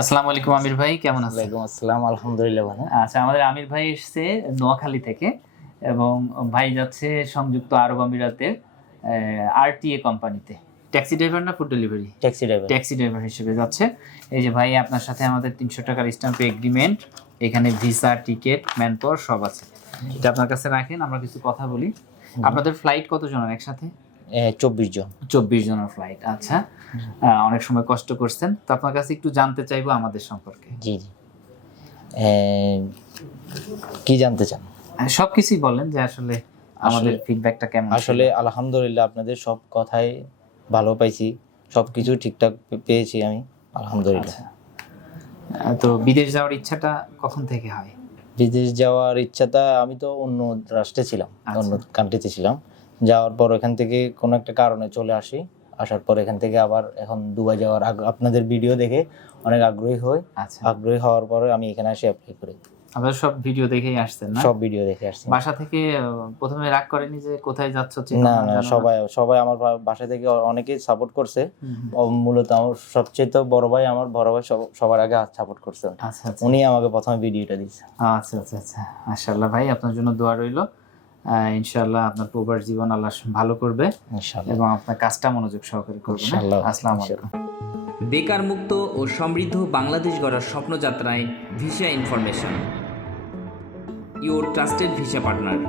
আসসালামু আলাইকুম আমির ভাই, কেমন আছেন? ওয়ালাইকুম আসসালাম, আলহামদুলিল্লাহ ভালো। আচ্ছা, আমাদের আমির ভাই এসছে নোয়াখালী থেকে এবং ভাই যাচ্ছে সংযুক্ত আরব আমিরাতের আরটিএ কোম্পানিতে। ট্যাক্সি ড্রাইভার না food delivery? Taxi driver. Taxi driver হিসেবে যাচ্ছে। এই যে ভাই, আপনার সাথে আমাদের 300 টাকার স্ট্যাম্প এগ্রিমেন্ট, এখানে ভিসা, টিকিট, ম্যান পাওয়ার সব আছে। এটা আপনার কাছে রাখেন, আমরা কিছু কথা বলি। আপনাদের ফ্লাইট কতজনের একসাথে? 24 জন। 24 জনের ফ্লাইট। আচ্ছা, অনেক সময় কষ্ট করছেন, তো আপনার কাছে একটু জানতে চাইবো আমাদের সম্পর্কে। জি জি। কি জানতে চান? সবকিছুই বলেন যে আসলে আমাদের ফিডব্যাকটা কেমন ছিল? আসলে আলহামদুলিল্লাহ, আপনাদের সব কথাই ভালো পাইছি, সবকিছু ঠিকঠাক পেয়েছি আমি, আলহামদুলিল্লাহ। আচ্ছা, তো বিদেশ যাওয়ার ইচ্ছাটা কখন থেকে হয়? বিদেশ যাওয়ার ইচ্ছাটা, আমি তো অন্য রাষ্ট্রে ছিলাম, আচ্ছা। অন্য কান্ট্রিতে ছিলাম। যাওয়ার পর এখান থেকে কোনো একটা কারণে চলে আসি। আসার পর এখান থেকে আবার এখন দুবাই যাওয়ার আপনাদের ভিডিও দেখে অনেক আগ্রহী হই। আচ্ছা, আগ্রহী হওয়ার পরে আমি এখানে এসে অ্যাপ্লাই করি। আপনারা সব ভিডিও দেখেই আসছেন না? সব ভিডিও দেখে আসছি। বাসা থেকে প্রথমে রাগ করেনি যে কোথায় যাচ্ছ? না না, সবাই আমার বাসা থেকে অনেকেই সাপোর্ট করছে। মূলত আমার সবচেয়ে তো বড় ভাই, আমার বড় ভাই সবার আগে সাপোর্ট করছে। আচ্ছা আচ্ছা উনি আমাকে প্রথমে ভিডিওটা দিয়েছে। আচ্ছা আচ্ছা আচ্ছা, মাশাআল্লাহ ভাই, আপনার জন্য দোয়া রইল। ইনশাআল্লাহ আপনার প্রবাস জীবন আল্লাহ ভালো করবে ইনশাআল্লাহ, এবং আপনার কাজটা মনোযোগ সহকারে করবেন। ইনশাআল্লাহ। আসসালামু আলাইকুম। বেকার মুক্ত ও সমৃদ্ধ বাংলাদেশ গড়ার স্বপ্নযাত্রায় visa information, your trusted visa partner.